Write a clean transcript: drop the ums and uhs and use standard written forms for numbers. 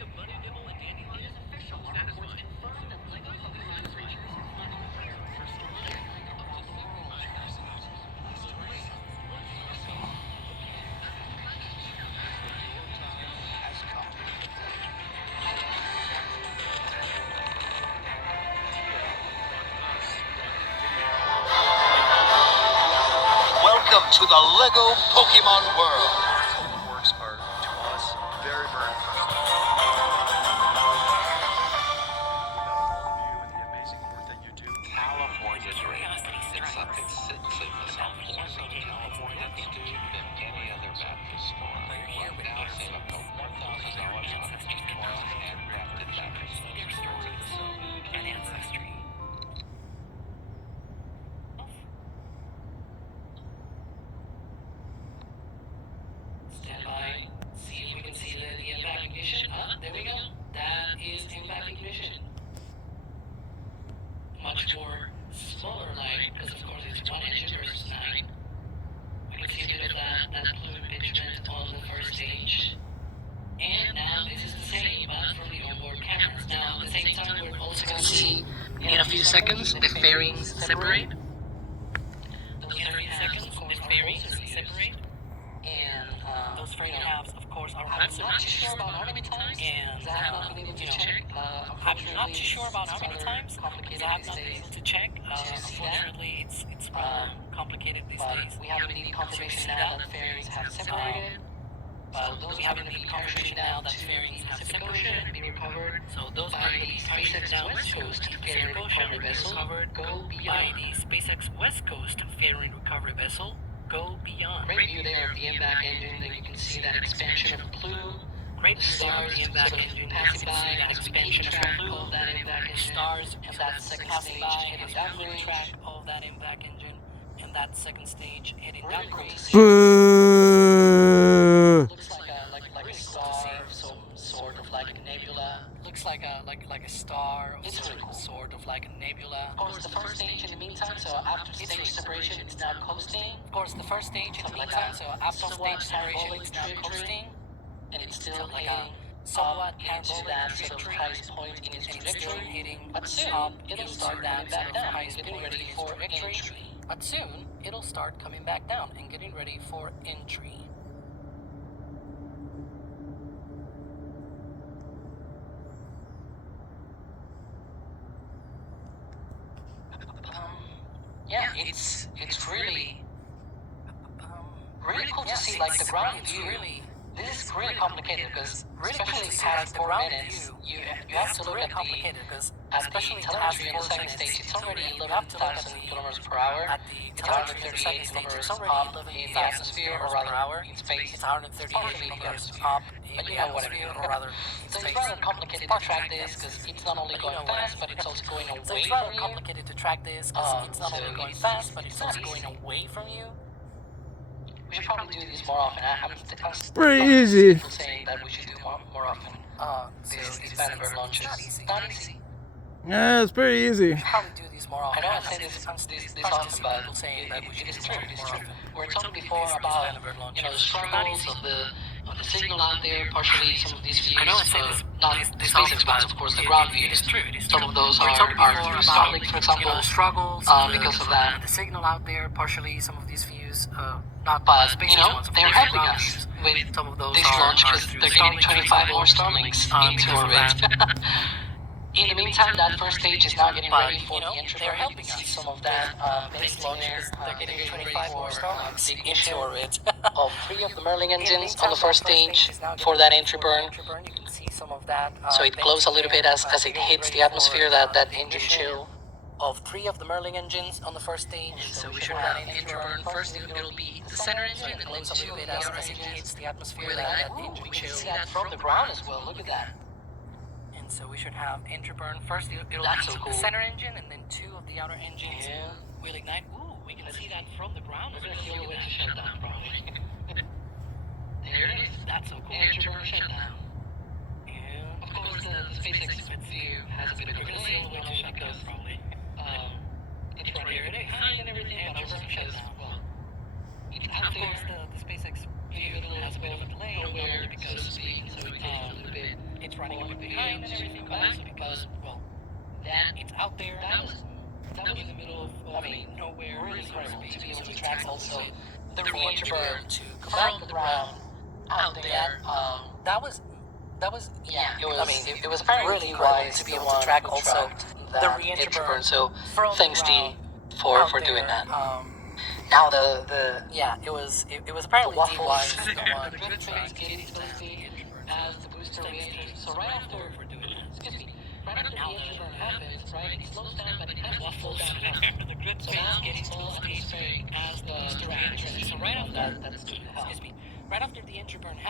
Welcome to the Lego Pokemon world. Works are, to us, very, very personal. Without all of you and the amazing work that you do, California's curiosity strikes. It's about more California than any other mattress store. Here with now save up to $1,000 on ancestors tomorrow handcrafted mattress. Their stories and ancestry. Stand by. See if we can see the impact ignition. There we go. That is impact ignition. Much more smaller light, because of course it's 1 engine versus 9. We can see a bit of that blue impingement on the first stage. And now this is the same, but from the onboard cameras. Now at the same time we're also going to see, in a few seconds, the fairings separate. Those 30 seconds, the fairings separate. And those fairing halves, of course, are also not too sure about how many times. And I have not been able to check. I'm not too sure about how many times. Because I have not been able to check. Unfortunately, it's complicated these days. We have indeed confirmation now that fairings have separated. But we have indeed confirmation now that fairings have separated and been recovered. So those are the Spacex West Coast fairing recovery vessel. Go by the Spacex West Coast fairing recovery vessel. Go beyond. Great view there of the impact engine. Then you can see that expansion of plume. Great view there of the impact engine. Passing by that expansion of plume. That impact engine. Stars and that second stage hitting downgrade. Track of that impact engine and that second stage hitting downgrade. Looks like a star, some sort of like a nebula. Looks like a star, sort of like a nebula. Of course, the first stage in the meantime, so after stage separation, it's now coasting. Of course, the first stage in the meantime, so after stage separation, it's now coasting. And it's still like a somewhat into that sort of highest point in its trajectory. But soon, it'll start coming back down and getting ready for entry. But soon, it'll start coming back down and getting ready for entry. Yeah, it's really cool to see like the ground view. This is really complicated because especially the past 4 minutes, you have to look at the telemetry in the second stage. It's already 11,000 kilometers per hour. It's 138 kilometers up in the atmosphere, or rather in space. It's 138 kilometers up in the atmosphere, or rather in space. So it's rather complicated to track this because it's not only going fast, but it's also going away from you. So it's rather complicated to track this because it's not only going fast, but it's also going away from you. We should probably do these more often. I'm pretty easy. People saying that we should do more often. These Vandenberg launches. Not easy. Yeah, it's pretty easy. We should probably do these more often. I know I say this often, but people saying that we should do this more often. We were talking before about the struggles of the signal out there. Partially, some of these views, not the Spacex ones, of course, the ground views. Some of those are through Starlink, for example. Because of that, the signal out there. Partially, some of these views. But, they're helping us with this launch because they're getting 25 more Starlinks into orbit. In the meantime, that first stage is now getting ready for the entry. They're helping us. Some of that base launch there. They're getting 25 more Starlinks into orbit. Of 3 of the Merlin engines on the first stage for that entry burn. You can see some of that. So it glows a little bit as it hits the atmosphere, that engine chill. Of 3 of the Merlin engines on the first stage, so we should have an entry burn. First, it'll be the center engine, and then 2 of the outer engines hits the atmosphere. That engine chill. We can see that from the ground as well. Look at that. And so we should have entry burn. First, it'll be the center engine, and then 2 of the outer engines will ignite. Ooh, we can see that from the ground. We're gonna see a way to shut down, probably. There it is. That's so cool. Entry burn shutdown. And of course, the SpaceX view has a bit of a delay. We're gonna see a way to shut down, probably. It's right here behind and everything, but also because, well, it's out there. Of course, the SpaceX view has a bit of a delay, because so it takes a little bit. It's running a bit behind and everything, but also because, well, that it's out there. That was in the middle of, nowhere. Really incredible to be able to track also the re-interburn to come the ground out there. That was yeah. It was apparently really wise to be able to track also the re-interburn. So thanks D for doing that. Now it was apparently wise to go on. The drift train's getting closely as the booster re-enters. So right after right after the interburn happens, right, it slows down, but it has to slow down enough. The grid space is getting closely as the booster re-enters. So right after that is doing the hell. Right after the interburn happens.